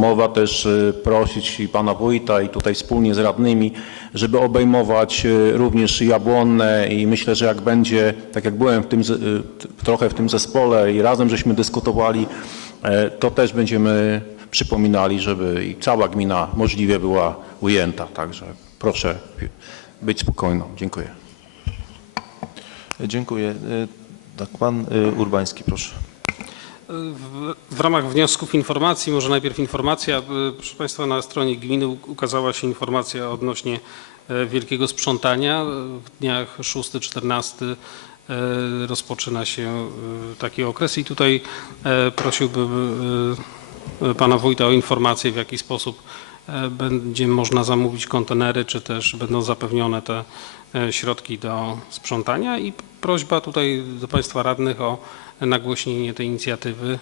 mowa, też y, prosić i pana wójta i tutaj wspólnie z radnymi, żeby obejmować y, również Jabłonne i myślę, że jak będzie, tak jak byłem w tym, y, trochę w tym zespole i razem żeśmy dyskutowali, e, to też będziemy przypominali, żeby i cała gmina możliwie była ujęta. Także proszę być spokojną. Dziękuję. Dziękuję. Y, Tak, pan y, Urbański, proszę. W, ramach wniosków informacji, może najpierw informacja. Y, Proszę Państwa, na stronie gminy ukazała się informacja odnośnie e, wielkiego sprzątania. W dniach 6-14 e, rozpoczyna się e, taki okres i tutaj e, prosiłbym e, Pana Wójta o informację, w jaki sposób e, będzie można zamówić kontenery, czy też będą zapewnione te e, środki do sprzątania i prośba tutaj do Państwa radnych o nagłośnienie tej inicjatywy.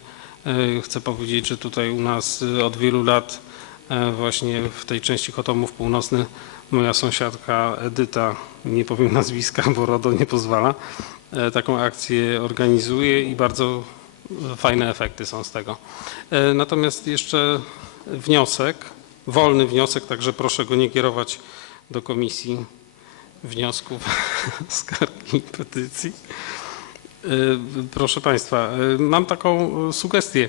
E, Chcę powiedzieć, że tutaj u nas e, od wielu lat e, właśnie w tej części Chotomów Północnych moja sąsiadka Edyta, nie powiem nazwiska, bo RODO nie pozwala, taką akcję organizuje i bardzo fajne efekty są z tego. Natomiast jeszcze wniosek, wolny wniosek, także proszę go nie kierować do komisji wniosków, skarg i petycji. E, Proszę Państwa, e, mam taką e, sugestię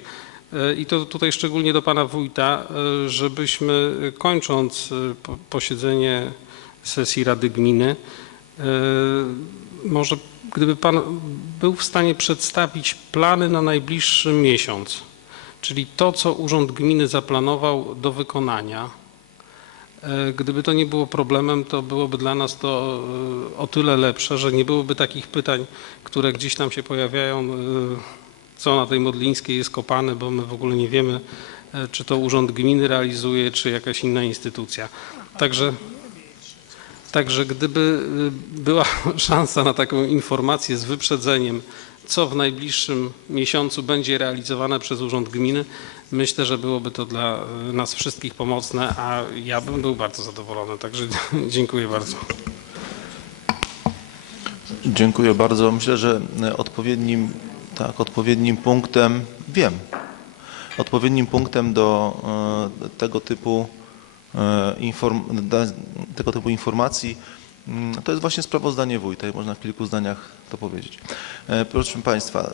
i to tutaj szczególnie do Pana Wójta, żebyśmy kończąc po- posiedzenie sesji Rady Gminy, może gdyby Pan był w stanie przedstawić plany na najbliższy miesiąc, czyli to, co Urząd Gminy zaplanował do wykonania, Gdyby to nie było problemem, to byłoby dla nas to e, o tyle lepsze, że nie byłoby takich pytań, które gdzieś tam się pojawiają, e, co na tej Modlińskiej jest kopane, bo my w ogóle nie wiemy, e, czy to Urząd Gminy realizuje, czy jakaś inna instytucja. Także, także gdyby e, była szansa na taką informację z wyprzedzeniem, co w najbliższym miesiącu będzie realizowane przez Urząd Gminy, myślę, że byłoby to dla e, nas wszystkich pomocne, a ja bym był bardzo zadowolony. Także dziękuję bardzo. Dziękuję bardzo. Myślę, że e, odpowiednim, tak, odpowiednim punktem, wiem, odpowiednim punktem do e, tego typu, tego typu informacji to jest właśnie sprawozdanie wójta i można w kilku zdaniach to powiedzieć. E, Proszę Państwa,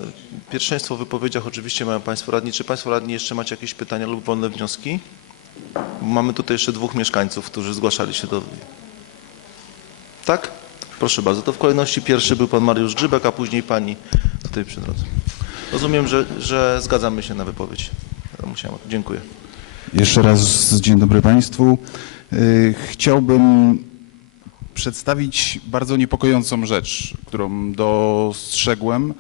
pierwszeństwo w wypowiedziach oczywiście mają Państwo radni. Czy Państwo radni jeszcze macie jakieś pytania lub wolne wnioski? Mamy tutaj jeszcze dwóch mieszkańców, którzy zgłaszali się do... Tak? Proszę bardzo. To w kolejności pierwszy był pan Mariusz Grzybek, a później pani tutaj przy drodze. Rozumiem, że, że zgadzamy się na wypowiedź. Musiałem. Dziękuję. Jeszcze raz dzień dobry Państwu. Y, Chciałbym przedstawić bardzo niepokojącą rzecz, którą dostrzegłem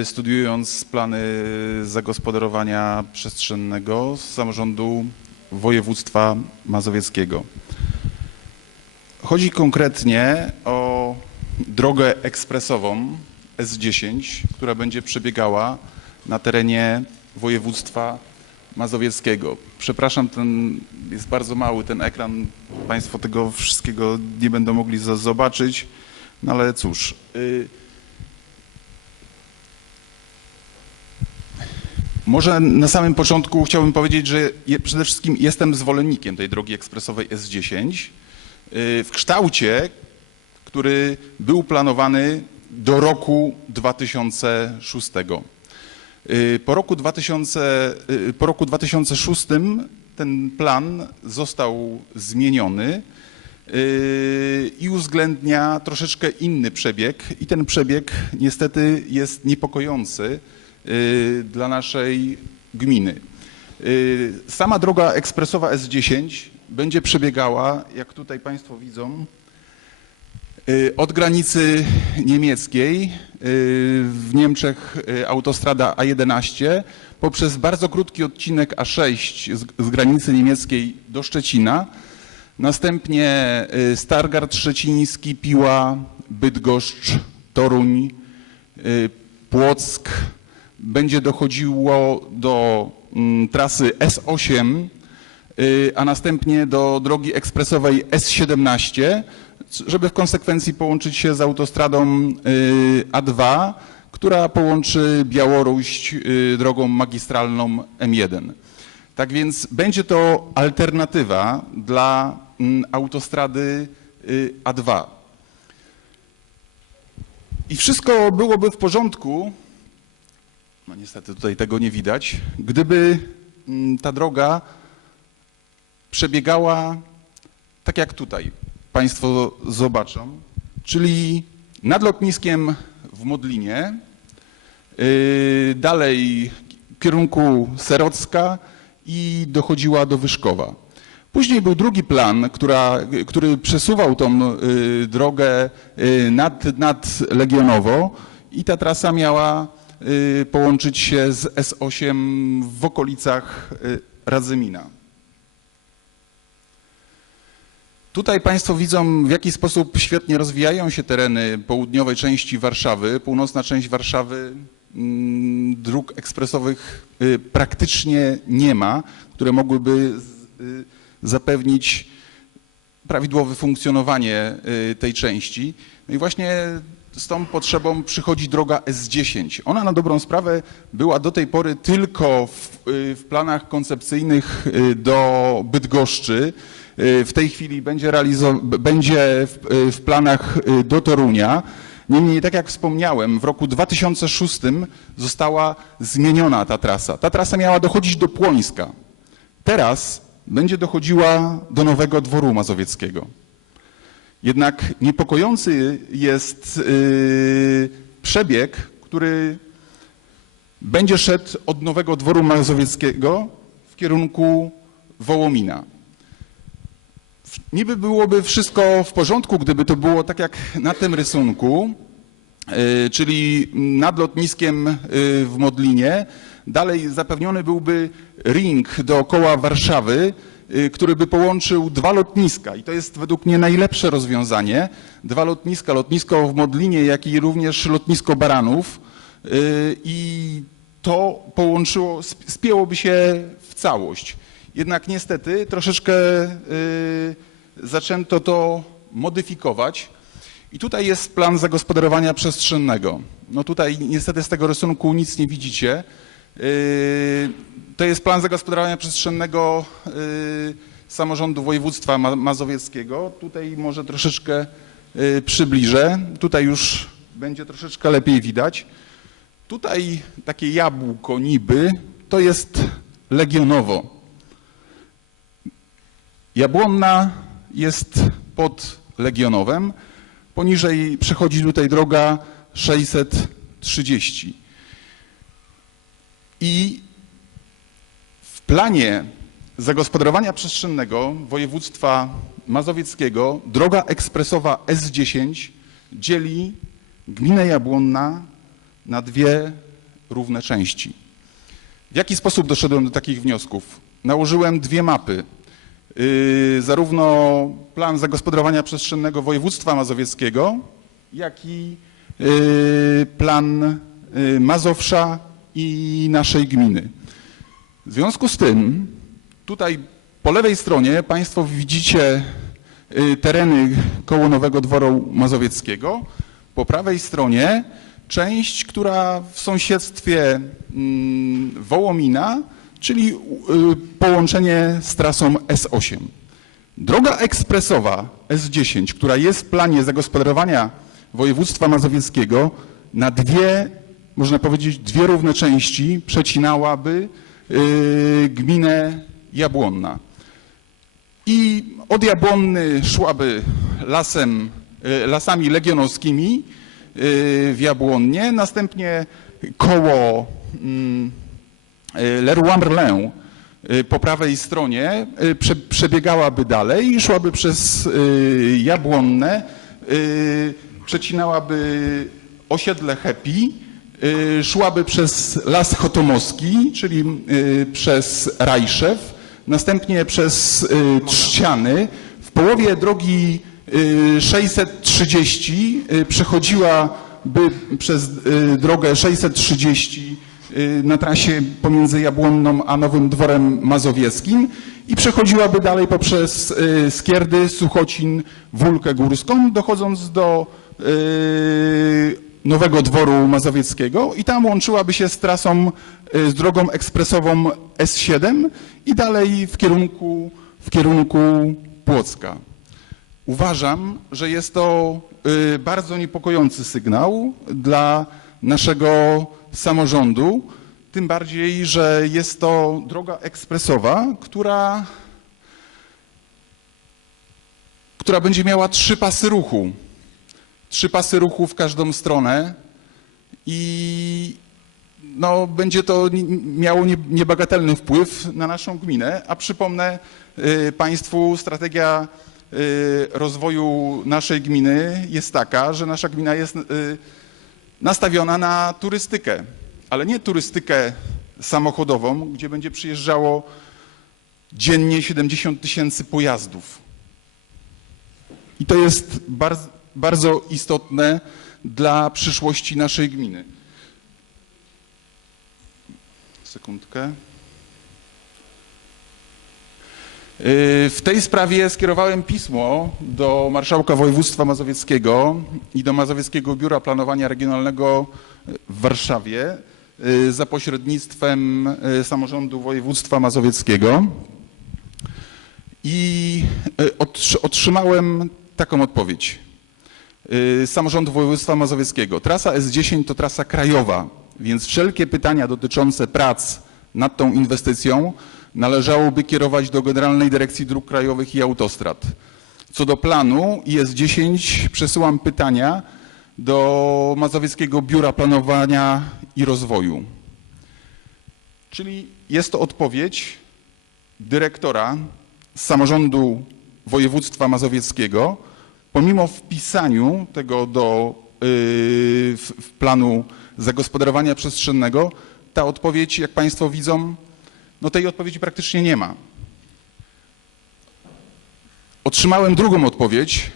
y, studiując plany zagospodarowania przestrzennego z samorządu województwa mazowieckiego. Chodzi konkretnie o drogę ekspresową S10, która będzie przebiegała na terenie województwa mazowieckiego. Przepraszam, ten jest bardzo mały ten ekran. Państwo tego wszystkiego nie będą mogli zobaczyć, no ale cóż. y, Może na samym początku chciałbym powiedzieć, że przede wszystkim jestem zwolennikiem tej drogi ekspresowej S10 y, w kształcie, który był planowany do roku 2006. Y, Po roku, 2000, y, po roku 2006 ten plan został zmieniony y, i uwzględnia troszeczkę inny przebieg i ten przebieg niestety jest niepokojący dla naszej gminy. Sama droga ekspresowa S10 będzie przebiegała, jak tutaj Państwo widzą, Od granicy niemieckiej, w Niemczech y, autostrada A11, poprzez bardzo krótki odcinek A6 z, granicy niemieckiej do Szczecina, następnie y, Stargard Szczeciński, Piła, Bydgoszcz, Toruń, y, Płock. Będzie dochodziło do mm, trasy S8, y, a następnie do drogi ekspresowej S17, c- żeby w konsekwencji połączyć się z autostradą y, A2, która połączy Białoruś y, drogą magistralną M1. Tak więc będzie to alternatywa dla mm, autostrady y, A2. I wszystko byłoby w porządku, no niestety tutaj tego nie widać, gdyby mm, ta droga przebiegała tak jak tutaj Państwo zobaczą, czyli nad lotniskiem w Modlinie, yy, dalej w kierunku Serocka i dochodziła do Wyszkowa. Później był drugi plan, która, który przesuwał tą y, drogę y, nad, nad Legionowo i ta trasa miała y, połączyć się z S8 w okolicach y, Radzymina. Tutaj Państwo widzą, w jaki sposób świetnie rozwijają się tereny południowej części Warszawy. Północna część Warszawy mm, dróg ekspresowych y, praktycznie nie ma, które mogłyby y, zapewnić prawidłowe funkcjonowanie y, tej części. No i właśnie z tą potrzebą przychodzi droga S10. Ona na dobrą sprawę była do tej pory tylko w, w planach koncepcyjnych do Bydgoszczy. Y, W tej chwili będzie, będzie w, y, w planach y, do Torunia. Niemniej, tak jak wspomniałem, w roku 2006 została zmieniona ta trasa. Ta trasa miała dochodzić do Płońska. Teraz będzie dochodziła do Nowego Dworu Mazowieckiego. Jednak niepokojący jest yy, przebieg, który będzie szedł od Nowego Dworu Mazowieckiego w kierunku Wołomina. Niby byłoby wszystko w porządku, gdyby to było tak jak na tym rysunku, y, czyli nad lotniskiem y, w Modlinie. Dalej zapewniony byłby ring dookoła Warszawy, y, który by połączył dwa lotniska. I to jest według mnie najlepsze rozwiązanie. Dwa lotniska, lotnisko w Modlinie, jak i również lotnisko Baranów. I to połączyło, sp- spięłoby się w całość. Jednak niestety troszeczkę y, zaczęto to modyfikować. I tutaj jest plan zagospodarowania przestrzennego. No tutaj niestety z tego rysunku nic nie widzicie. Yy, To jest plan zagospodarowania przestrzennego yy, samorządu województwa ma- mazowieckiego. Tutaj może troszeczkę przybliżę. Tutaj już będzie troszeczkę lepiej widać. Tutaj takie jabłko niby to jest Legionowo. Jabłonna jest pod Legionowem. Poniżej przechodzi tutaj droga 630. I w planie zagospodarowania przestrzennego województwa mazowieckiego droga ekspresowa S10 dzieli gminę Jabłonna na dwie równe części. W jaki sposób doszedłem do takich wniosków? Nałożyłem dwie mapy. Yy, zarówno plan zagospodarowania przestrzennego województwa mazowieckiego, jak i yy, plan yy, Mazowsza i naszej gminy. W związku z tym, tutaj po lewej stronie Państwo widzicie tereny koło Nowego Dworu Mazowieckiego. Po prawej stronie część, która w sąsiedztwie mm, Wołomina, czyli y, połączenie z trasą S8. Droga ekspresowa S10, która jest w planie zagospodarowania województwa mazowieckiego, na dwie, można powiedzieć, dwie równe części przecinałaby y, gminę Jabłonna. I od Jabłonny szłaby lasem, y, lasami legionowskimi w Jabłonnie, następnie koło mm, Leroy Merlin y, po prawej stronie y, prze, przebiegałaby dalej i szłaby przez y, Jabłonne, y, przecinałaby osiedle Happy, y, szłaby przez Las Chotomowski, czyli y, przez Rajszew, następnie przez y, Trzciany. W połowie drogi y, 630 y, przechodziłaby przez y, drogę 630 y, na trasie pomiędzy Jabłonną a Nowym Dworem Mazowieckim i przechodziłaby dalej poprzez y, Skierdy, Suchocin, Wólkę Górską, dochodząc do y, Nowego Dworu Mazowieckiego i tam łączyłaby się z trasą, y, z drogą ekspresową S7 i dalej w kierunku, w kierunku Płocka. Uważam, że jest to y, bardzo niepokojący sygnał dla naszego samorządu, tym bardziej, że jest to droga ekspresowa, która, która będzie miała trzy pasy ruchu. Trzy pasy ruchu w każdą stronę i no, będzie to miało nie- niebagatelny wpływ na naszą gminę, a przypomnę y, Państwu, strategia y, rozwoju naszej gminy jest taka, że nasza gmina jest y, nastawiona na turystykę, ale nie turystykę samochodową, gdzie będzie przyjeżdżało dziennie 70 tysięcy pojazdów. I to jest bardzo, bardzo istotne dla przyszłości naszej gminy. Sekundkę. Yy, W tej sprawie skierowałem pismo do marszałka województwa mazowieckiego i do Mazowieckiego Biura Planowania Regionalnego w Warszawie yy, za pośrednictwem yy, samorządu województwa mazowieckiego i otrzy- otrzymałem taką odpowiedź. Samorządu Województwa Mazowieckiego. Trasa S10 to trasa krajowa, więc wszelkie pytania dotyczące prac nad tą inwestycją należałoby kierować do Generalnej Dyrekcji Dróg Krajowych i Autostrad. Co do planu i S10 przesyłam pytania do Mazowieckiego Biura Planowania i Rozwoju. Czyli jest to odpowiedź dyrektora z samorządu województwa mazowieckiego, pomimo wpisaniu tego do yy, planu zagospodarowania przestrzennego, ta odpowiedź, jak Państwo widzą, no tej odpowiedzi praktycznie nie ma. Otrzymałem drugą odpowiedź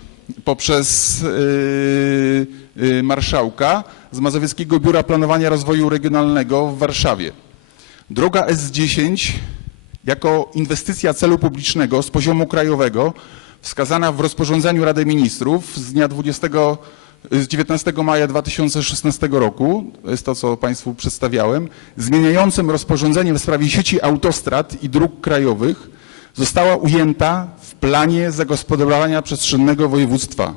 poprzez yy, yy, marszałka z Mazowieckiego Biura Planowania Rozwoju Regionalnego w Warszawie. Droga S10 jako inwestycja celu publicznego z poziomu krajowego wskazana w rozporządzeniu Rady Ministrów z dnia 20, z 19 maja 2016 roku, to jest to, co Państwu przedstawiałem, zmieniającym rozporządzenie w sprawie sieci autostrad i dróg krajowych, została ujęta w planie zagospodarowania przestrzennego województwa.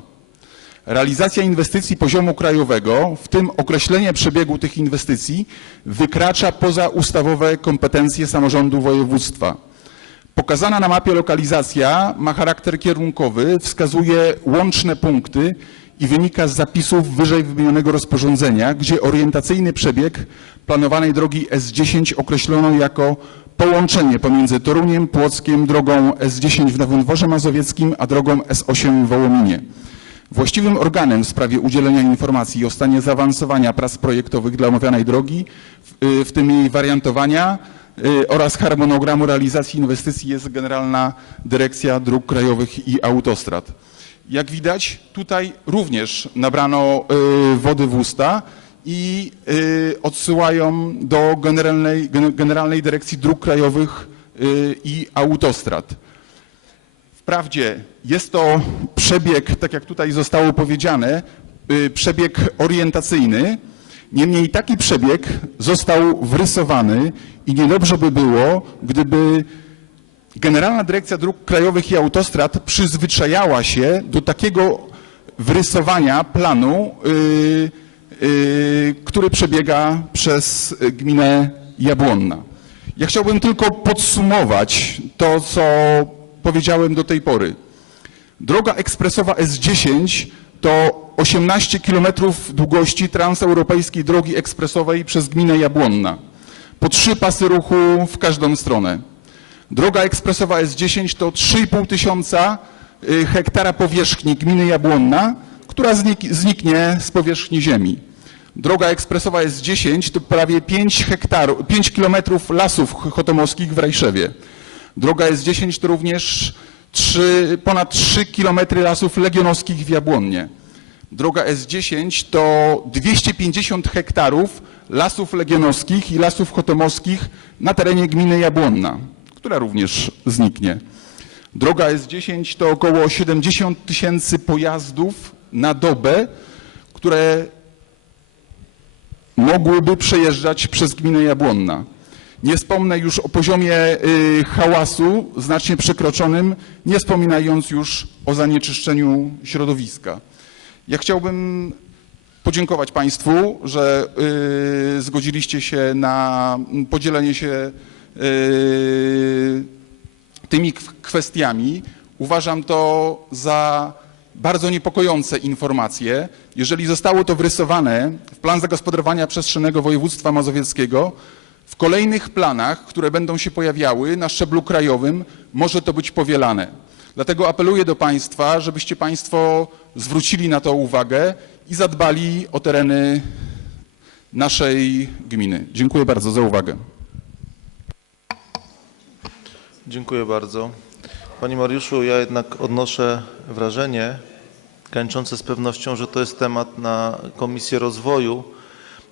Realizacja inwestycji poziomu krajowego, w tym określenie przebiegu tych inwestycji, wykracza poza ustawowe kompetencje samorządu województwa. Pokazana na mapie lokalizacja ma charakter kierunkowy, wskazuje łączne punkty i wynika z zapisów wyżej wymienionego rozporządzenia, gdzie orientacyjny przebieg planowanej drogi S10 określono jako połączenie pomiędzy Toruniem, Płockiem, drogą S10 w Nowym Dworze Mazowieckim, a drogą S8 w Wołominie. Właściwym organem w sprawie udzielenia informacji o stanie zaawansowania prac projektowych dla omawianej drogi, w, y, tym jej wariantowania y, oraz harmonogramu realizacji inwestycji jest Generalna Dyrekcja Dróg Krajowych i Autostrad. Jak widać, tutaj również nabrano y, wody w usta i y, odsyłają do Generalnej, Gen- Generalnej Dyrekcji Dróg Krajowych y, i Autostrad. Wprawdzie jest to przebieg, tak jak tutaj zostało powiedziane, przebieg orientacyjny, niemniej taki przebieg został wrysowany i niedobrze by było, gdyby Generalna Dyrekcja Dróg Krajowych i Autostrad przyzwyczajała się do takiego wrysowania planu, y, y, który przebiega przez gminę Jabłonna. Ja chciałbym tylko podsumować to, co powiedziałem do tej pory. Droga ekspresowa S10 to 18 km długości transeuropejskiej drogi ekspresowej przez gminę Jabłonna. Po trzy pasy ruchu w każdą stronę. Droga ekspresowa S10 to 3,5 tysiąca y, hektara powierzchni gminy Jabłonna, która znik- zniknie z powierzchni ziemi. Droga ekspresowa S10 to prawie 5 hektarów, 5 kilometrów lasów chotomowskich w Rajszewie. Droga S10 to również 3, ponad 3 kilometry lasów legionowskich w Jabłonnie. Droga S10 to 250 hektarów lasów legionowskich i lasów chotomowskich na terenie gminy Jabłonna, która również zniknie. Droga S10 to około 70 tysięcy pojazdów na dobę, które mogłyby przejeżdżać przez gminę Jabłonna. Nie wspomnę już o poziomie y, hałasu znacznie przekroczonym, nie wspominając już o zanieczyszczeniu środowiska. Ja chciałbym podziękować Państwu, że y, zgodziliście się na podzielenie się tymi kw- kwestiami. Uważam to za bardzo niepokojące informacje. Jeżeli zostało to wrysowane w plan zagospodarowania przestrzennego województwa mazowieckiego, w kolejnych planach, które będą się pojawiały na szczeblu krajowym, może to być powielane. Dlatego apeluję do Państwa, żebyście Państwo zwrócili na to uwagę i zadbali o tereny naszej gminy. Dziękuję bardzo za uwagę. Dziękuję bardzo. Panie Mariuszu, ja jednak odnoszę wrażenie, graniczące z pewnością, że to jest temat na Komisję Rozwoju.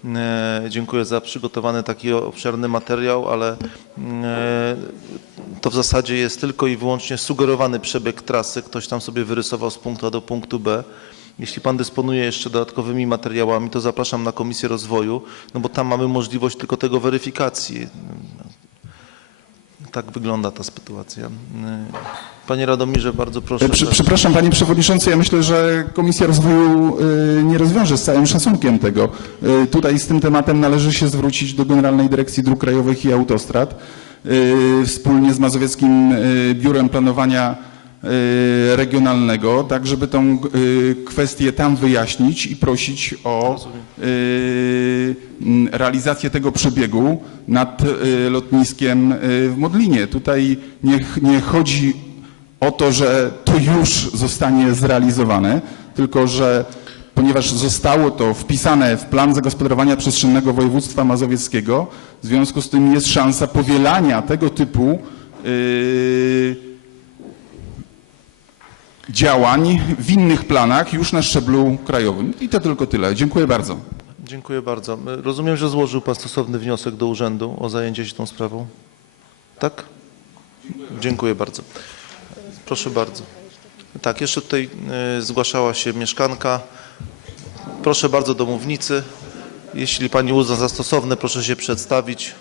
E, Dziękuję za przygotowany taki obszerny materiał, ale e, to w zasadzie jest tylko i wyłącznie sugerowany przebieg trasy. Ktoś tam sobie wyrysował z punktu A do punktu B. Jeśli Pan dysponuje jeszcze dodatkowymi materiałami, to zapraszam na Komisję Rozwoju, no bo tam mamy możliwość tylko tego weryfikacji. Tak wygląda ta sytuacja. Panie Radomirze, bardzo proszę. Prze- Przepraszam Panie Przewodniczący, ja myślę, że Komisja Rozwoju y, nie rozwiąże z całym szacunkiem tego. Y, Tutaj z tym tematem należy się zwrócić do Generalnej Dyrekcji Dróg Krajowych i Autostrad y, wspólnie z Mazowieckim y, Biurem Planowania y, Regionalnego, tak żeby tą y, kwestię tam wyjaśnić i prosić o y, m, realizację tego przebiegu nad y, lotniskiem y, w Modlinie. Tutaj nie, nie chodzi o to, że to już zostanie zrealizowane, tylko że ponieważ zostało to wpisane w plan zagospodarowania przestrzennego województwa mazowieckiego, w związku z tym jest szansa powielania tego typu yy, działań w innych planach już na szczeblu krajowym. I to tylko tyle. Dziękuję bardzo. Dziękuję bardzo. Rozumiem, że złożył Pan stosowny wniosek do urzędu o zajęcie się tą sprawą? Tak? Dziękuję bardzo. Proszę bardzo. Tak, jeszcze tutaj e, zgłaszała się mieszkanka. Proszę bardzo do mównicy. Jeśli Pani uzna za stosowne, proszę się przedstawić.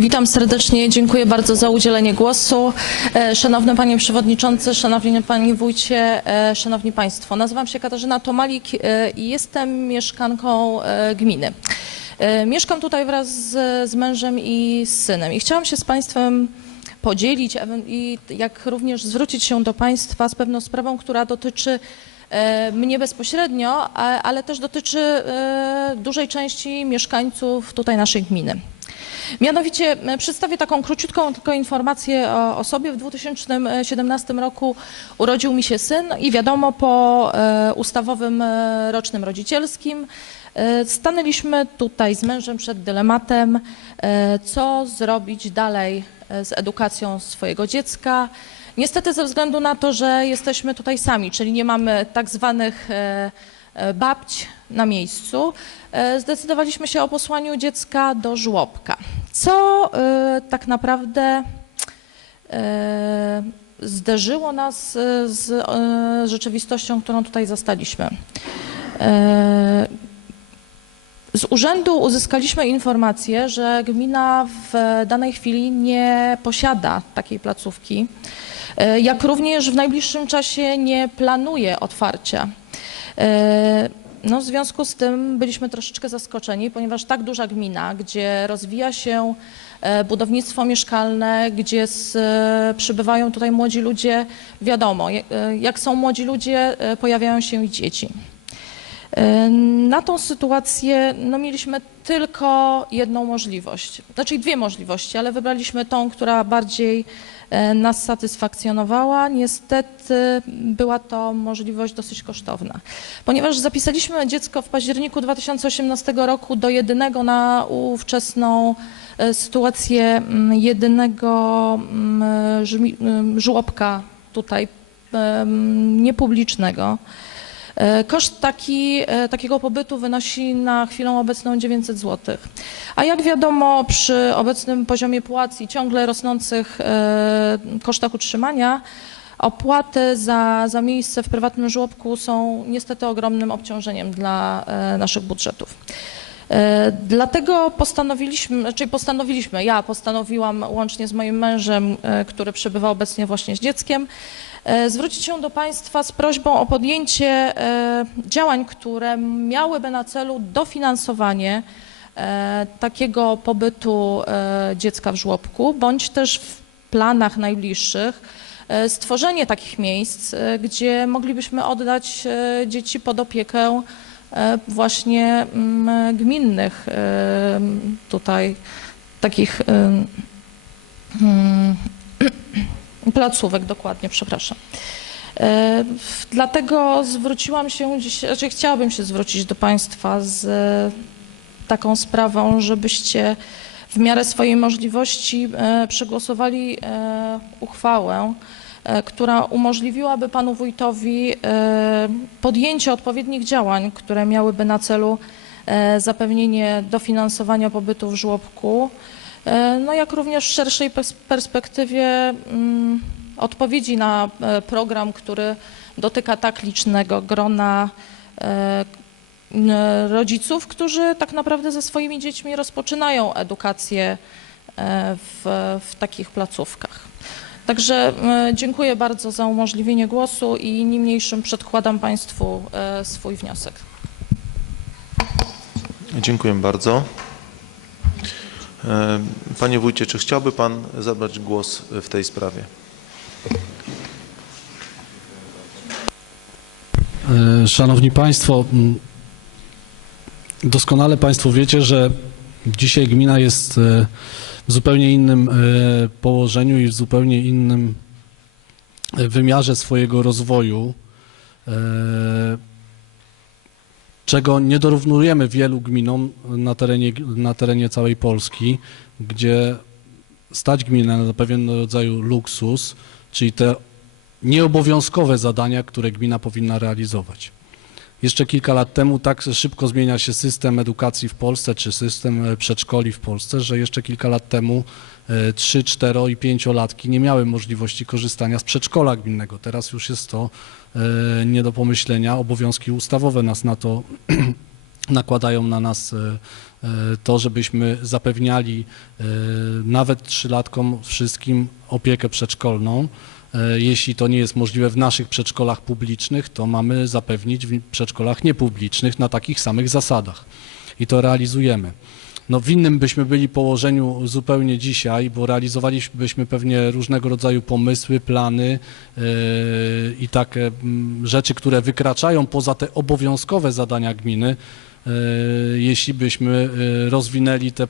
Witam serdecznie, dziękuję bardzo za udzielenie głosu. E, Szanowny Panie Przewodniczący, Szanowny Panie Wójcie, e, Szanowni Państwo. Nazywam się Katarzyna Tomalik e, i jestem mieszkanką gminy. Mieszkam tutaj wraz z, z mężem i z synem i chciałam się z Państwem podzielić i jak również zwrócić się do Państwa z pewną sprawą, która dotyczy mnie bezpośrednio, ale też dotyczy dużej części mieszkańców tutaj naszej gminy. Mianowicie e, przedstawię taką króciutką tylko informację o, o sobie. W 2017 roku urodził mi się syn i wiadomo po e, ustawowym e, rocznym rodzicielskim e, stanęliśmy tutaj z mężem przed dylematem, e, co zrobić dalej e, z edukacją swojego dziecka. Niestety ze względu na to, że jesteśmy tutaj sami, czyli nie mamy tak zwanych e, e, babć na miejscu, e, zdecydowaliśmy się o posłaniu dziecka do żłobka, co e, tak naprawdę e, zderzyło nas e, z e, rzeczywistością, którą tutaj zastaliśmy. E, Z urzędu uzyskaliśmy informację, że gmina w danej chwili nie posiada takiej placówki, e, jak również w najbliższym czasie nie planuje otwarcia. E, No, w związku z tym byliśmy troszeczkę zaskoczeni, ponieważ tak duża gmina, gdzie rozwija się e, budownictwo mieszkalne, gdzie z, e, przybywają tutaj młodzi ludzie, wiadomo, jak są młodzi ludzie, pojawiają się i dzieci. E, Na tą sytuację no, mieliśmy tylko jedną możliwość, znaczy dwie możliwości, ale wybraliśmy tą, która bardziej e, nas satysfakcjonowała. Niestety była to możliwość dosyć kosztowna, ponieważ zapisaliśmy dziecko w październiku 2018 roku do jedynego na ówczesną e, sytuację mm, jedynego mm, mm, żłobka tutaj em, niepublicznego. E, Koszt taki, e, takiego pobytu wynosi na chwilę obecną 900 zł. A jak wiadomo, przy obecnym poziomie płac i ciągle rosnących e, kosztach utrzymania, opłaty za, za miejsce w prywatnym żłobku są niestety ogromnym obciążeniem dla naszych budżetów. Dlatego postanowiliśmy, czyli postanowiliśmy, ja postanowiłam łącznie z moim mężem, który przebywa obecnie właśnie z dzieckiem, zwrócić się do Państwa z prośbą o podjęcie e, działań, które miałyby na celu dofinansowanie e, takiego pobytu e, dziecka w żłobku, bądź też w planach najbliższych e, stworzenie takich miejsc, e, gdzie moglibyśmy oddać e, dzieci pod opiekę e, właśnie mm, gminnych e, tutaj takich e, mm, placówek, dokładnie, przepraszam. E, Dlatego zwróciłam się dziś, znaczy chciałabym się zwrócić do Państwa z taką sprawą, żebyście w miarę swojej możliwości e, przegłosowali e, uchwałę, która umożliwiłaby panu wójtowi podjęcie odpowiednich działań, które miałyby na celu zapewnienie dofinansowania pobytu w żłobku, no jak również w szerszej pers- perspektywie mm, odpowiedzi na e, program, który dotyka tak licznego grona e, rodziców, którzy tak naprawdę ze swoimi dziećmi rozpoczynają edukację e, w, w takich placówkach. Także e, dziękuję bardzo za umożliwienie głosu i niniejszym przedkładam Państwu e, swój wniosek. Dziękuję bardzo. E, Panie wójcie, czy chciałby pan zabrać głos w tej sprawie? E, Szanowni Państwo, doskonale Państwo wiecie, że dzisiaj gmina jest e, w zupełnie innym położeniu i w zupełnie innym wymiarze swojego rozwoju, czego nie dorównujemy wielu gminom na terenie, na terenie całej Polski, gdzie stać gminę na pewien rodzaju luksus, czyli te nieobowiązkowe zadania, które gmina powinna realizować. Jeszcze kilka lat temu tak szybko zmienia się system edukacji w Polsce, czy system e, przedszkoli w Polsce, że jeszcze kilka lat temu e, 3, 4 i 5-latki nie miały możliwości korzystania z przedszkola gminnego. Teraz już jest to e, nie do pomyślenia. Obowiązki ustawowe nas na to nakładają na nas e, e, to, żebyśmy zapewniali e, nawet trzylatkom wszystkim opiekę przedszkolną. E, Jeśli to nie jest możliwe w naszych przedszkolach publicznych, to mamy zapewnić w przedszkolach niepublicznych na takich samych zasadach. I to realizujemy. No w innym byśmy byli położeniu zupełnie dzisiaj, bo realizowalibyśmy pewnie różnego rodzaju pomysły, plany yy, i takie rzeczy, które wykraczają poza te obowiązkowe zadania gminy, yy, jeśli byśmy rozwinęli te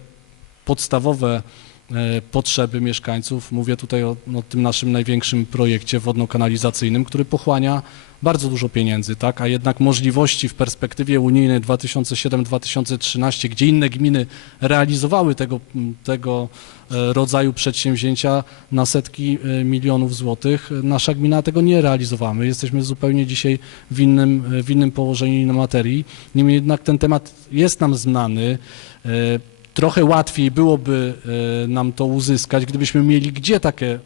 podstawowe e, potrzeby mieszkańców. Mówię tutaj o, o tym naszym największym projekcie wodno-kanalizacyjnym, który pochłania bardzo dużo pieniędzy, tak? a jednak możliwości w perspektywie unijnej 2007-2013, gdzie inne gminy realizowały tego, tego e, rodzaju przedsięwzięcia na setki e, milionów złotych, nasza gmina tego nie realizowała. My jesteśmy zupełnie dzisiaj w innym, w innym położeniu na materii. Niemniej jednak ten temat jest nam znany. Trochę łatwiej byłoby e, nam to uzyskać, gdybyśmy mieli gdzie takie,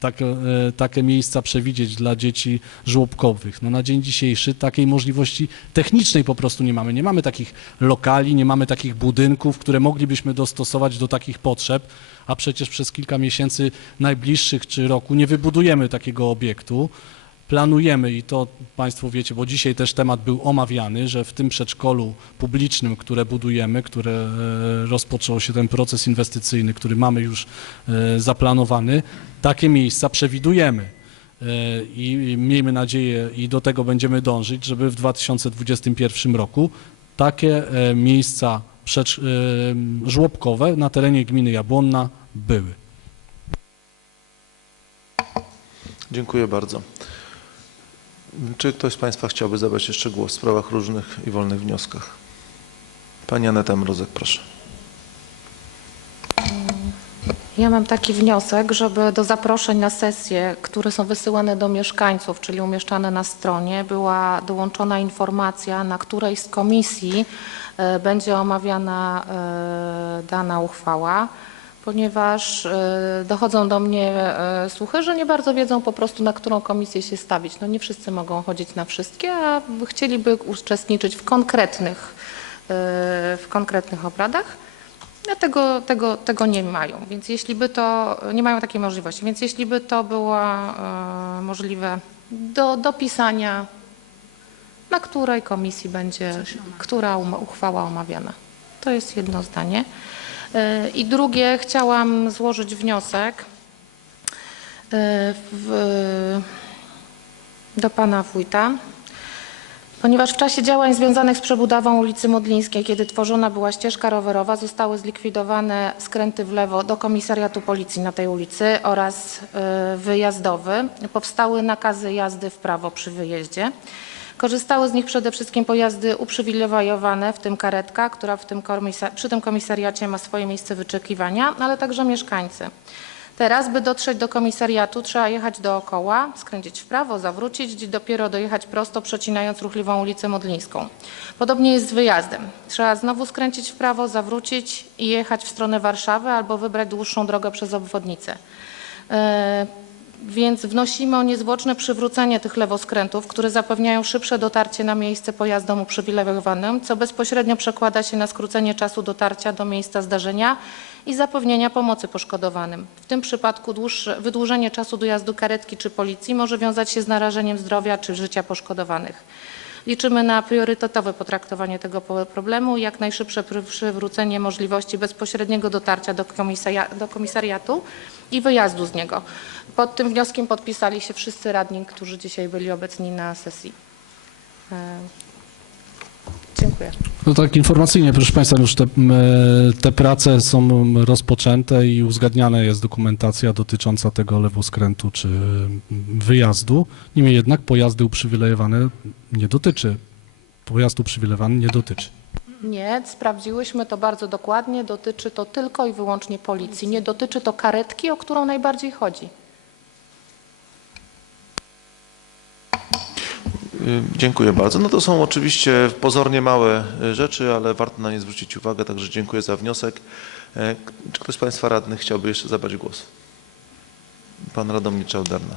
takie, e, takie miejsca przewidzieć dla dzieci żłobkowych. No na dzień dzisiejszy takiej możliwości technicznej po prostu nie mamy. Nie mamy takich lokali, nie mamy takich budynków, które moglibyśmy dostosować do takich potrzeb, a przecież przez kilka miesięcy najbliższych czy roku nie wybudujemy takiego obiektu. Planujemy i to Państwo wiecie, bo dzisiaj też temat był omawiany, że w tym przedszkolu publicznym, które budujemy, które e, rozpoczął się ten proces inwestycyjny, który mamy już e, zaplanowany, takie miejsca przewidujemy. e, i miejmy nadzieję i do tego będziemy dążyć, żeby w 2021 roku takie miejsca żłobkowe na terenie gminy Jabłonna były. Dziękuję bardzo. Czy ktoś z Państwa chciałby zabrać jeszcze głos w sprawach różnych i wolnych wnioskach? Pani Aneta Mrozek, proszę. Ja mam taki wniosek, żeby do zaproszeń na sesje, które są wysyłane do mieszkańców, czyli umieszczane na stronie, była dołączona informacja, na której z komisji e, będzie omawiana e, dana uchwała, ponieważ e, dochodzą do mnie e, słuchy, że nie bardzo wiedzą po prostu, na którą komisję się stawić. No nie wszyscy mogą chodzić na wszystkie, a chcieliby uczestniczyć w konkretnych, e, w konkretnych obradach. No tego, tego, tego nie mają, więc jeśli by to, nie mają takiej możliwości, więc jeśli by to było możliwe do dopisania, na której komisji będzie, która uchwała omawiana. To jest jedno zdanie. E, I drugie, chciałam złożyć wniosek e, w, do pana wójta. Ponieważ w czasie działań związanych z przebudową ulicy Modlińskiej, kiedy tworzona była ścieżka rowerowa, zostały zlikwidowane skręty w lewo do komisariatu policji na tej ulicy oraz y, wyjazdowy. Powstały nakazy jazdy w prawo przy wyjeździe. Korzystały z nich przede wszystkim pojazdy uprzywilejowane, w tym karetka, która w tym przy tym komisariacie ma swoje miejsce wyczekiwania, ale także mieszkańcy. Teraz, by dotrzeć do komisariatu, trzeba jechać dookoła, skręcić w prawo, zawrócić i dopiero dojechać prosto, przecinając ruchliwą ulicę Modlińską. Podobnie jest z wyjazdem. Trzeba znowu skręcić w prawo, zawrócić i jechać w stronę Warszawy albo wybrać dłuższą drogę przez obwodnicę. Więc wnosimy o niezwłoczne przywrócenie tych lewoskrętów, które zapewniają szybsze dotarcie na miejsce pojazdom uprzywilejowanym, co bezpośrednio przekłada się na skrócenie czasu dotarcia do miejsca zdarzenia i zapewnienia pomocy poszkodowanym. W tym przypadku dłuższe, wydłużenie czasu dojazdu karetki czy policji może wiązać się z narażeniem zdrowia czy życia poszkodowanych. Liczymy na priorytetowe potraktowanie tego problemu i jak najszybsze przywrócenie możliwości bezpośredniego dotarcia do komisariatu i wyjazdu z niego. Pod tym wnioskiem podpisali się wszyscy radni, którzy dzisiaj byli obecni na sesji. E, Dziękuję. No tak informacyjnie, proszę Państwa, już te, te prace są rozpoczęte i uzgadniana jest dokumentacja dotycząca tego lewoskrętu czy wyjazdu. Niemniej jednak pojazdy uprzywilejowane nie dotyczy. Pojazd uprzywilejowany nie dotyczy. Nie, sprawdziłyśmy to bardzo dokładnie. Dotyczy to tylko i wyłącznie policji. Nie dotyczy to karetki, o którą najbardziej chodzi. Dziękuję bardzo. No to są oczywiście pozornie małe y, rzeczy, ale warto na nie zwrócić uwagę, także dziękuję za wniosek. Czy ktoś z Państwa radnych chciałby jeszcze zabrać głos? Pan Radomir Czałderna.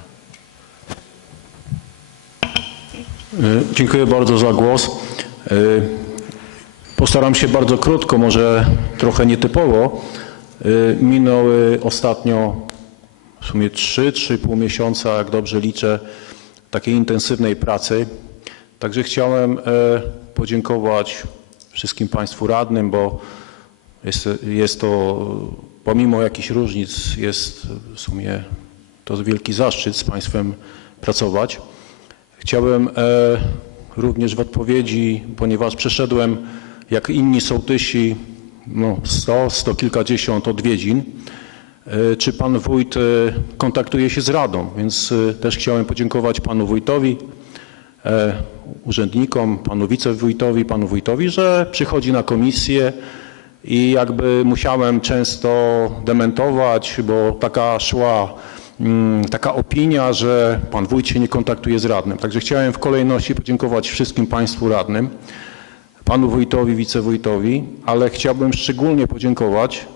Y, Dziękuję bardzo za głos. Y, Postaram się bardzo krótko, może trochę nietypowo. Y, Minęły ostatnio w sumie 3-3,5 miesiąca, jak dobrze liczę, takiej intensywnej pracy. Także chciałem e, podziękować wszystkim Państwu radnym, bo jest, jest to, pomimo jakichś różnic, jest w sumie to wielki zaszczyt z Państwem pracować. Chciałem e, również w odpowiedzi, ponieważ przeszedłem jak inni sołtysi no, 100, 100 kilkadziesiąt odwiedzin, czy pan wójt e, kontaktuje się z radą, więc e, też chciałem podziękować panu wójtowi, e, urzędnikom, panu wicewójtowi, panu wójtowi, że przychodzi na komisję i jakby musiałem często dementować, bo taka szła mm, taka opinia, że pan wójt się nie kontaktuje z radnym. Także chciałem w kolejności podziękować wszystkim państwu radnym, panu wójtowi, wicewójtowi, ale chciałbym szczególnie podziękować e,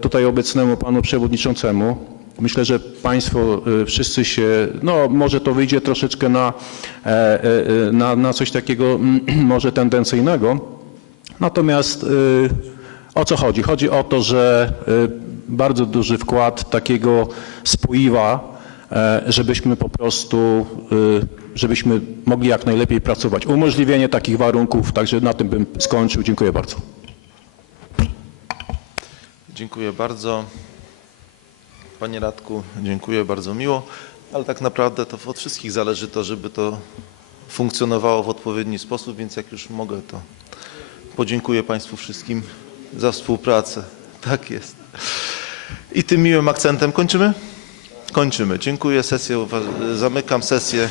tutaj obecnemu panu przewodniczącemu. Myślę, że państwo e, wszyscy się, no może to wyjdzie troszeczkę na, e, e, e, na, na coś takiego mm, może tendencyjnego, Natomiast o co chodzi? Chodzi o to, że bardzo duży wkład takiego spoiwa, e, żebyśmy po prostu, żebyśmy mogli jak najlepiej pracować. Umożliwienie takich warunków, także na tym bym skończył. Dziękuję bardzo. Dziękuję bardzo. Panie Radku, dziękuję, bardzo miło. Ale tak naprawdę to od wszystkich zależy to, żeby to funkcjonowało w odpowiedni sposób, więc jak już mogę, to podziękuję Państwu wszystkim za współpracę. Tak jest. I tym miłym akcentem kończymy? Kończymy. Dziękuję. Sesję zamykam sesję.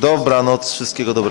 Dobranoc. Wszystkiego dobrego.